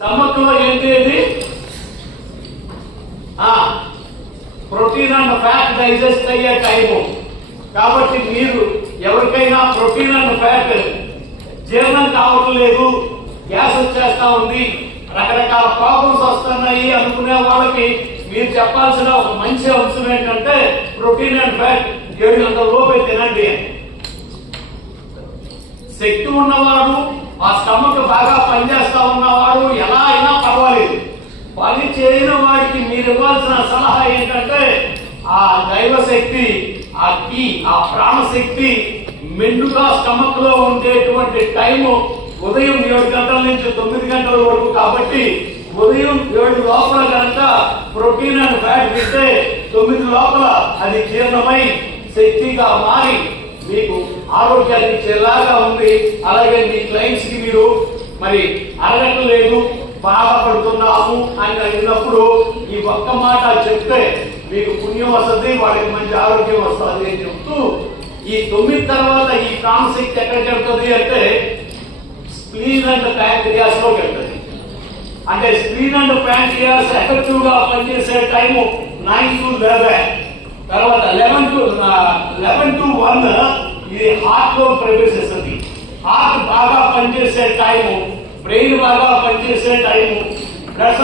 Stomach లో ఏంటి protein and fat digest అయ్యే టైము. కాబట్టి మీరు ఎవరికైనా ప్రోటీన్ అండ్ ఫ్యాట్ జీర్ణం కావటం లేదు, గ్యాస్ వచ్చేస్తా ఉంది, రకరకాల ప్రాబ్లమ్స్ వస్తున్నాయి అనుకునే వాళ్ళకి మీరు చెప్పాల్సిన ఒక మంచి అంశం ఏంటంటే ప్రోటీన్ అండ్ ఫ్యాట్ 700 లోపే తినండి. శక్తి ఉన్నవాడు, ఆ స్టమక్ బాగా పనిచేస్తా ఉన్నవాడు ఎలా అయినా పర్వాలేదు. పని చేయని వాడికి మీరు ఇవ్వాల్సిన సలహా ఏంటంటే ఆ దైవ శక్తి, ఆ ప్రాణశక్తి మెండుగా స్టమక్ లో ఉండేటువంటి టైము ఉదయం 7 గంటల నుంచి 9 గంటల వరకు. కాబట్టి ఉదయం 7 లోపల కనుక ప్రోటీన్ అండ్ ఫ్యాట్ తింటే 9 లోపల అది జీర్ణమై శక్తిగా మారి మీకు ఆరోగ్యాన్ని ఇచ్చేలాగా ఉంది. అలాగే మీ క్లయింట్స్ కి మీరు మరి అరగట్లేదు, బాధపడుతున్నాము అని అడిగినప్పుడు ఈ ఒక్క మాట చెప్తే మీకు పుణ్యం వస్తుంది, వాళ్ళకి మంచి ఆరోగ్యం వస్తుంది అని చెప్తూ ఈ 9 తర్వాత ఈ ప్రాణశక్తి ఎక్కడికి వెళ్తుంది అంటే స్ప్లీన్ అండ్ ప్యాంక్రియాస్ లోకి వెళ్తుంది. అంటే స్ప్లీన్ అండ్ ప్యాంక్రియాస్ ఎఫెక్టివ్ గా పనిచేసే టైము 9 to 11. తర్వాత 11 to 1 ఇది హార్ట్ లో ప్రవేశిస్తుంది. హార్ట్ బాగా పనిచేసే టైము, బ్రెయిన్ బాగా పనిచేసే టైము, బ్లడ్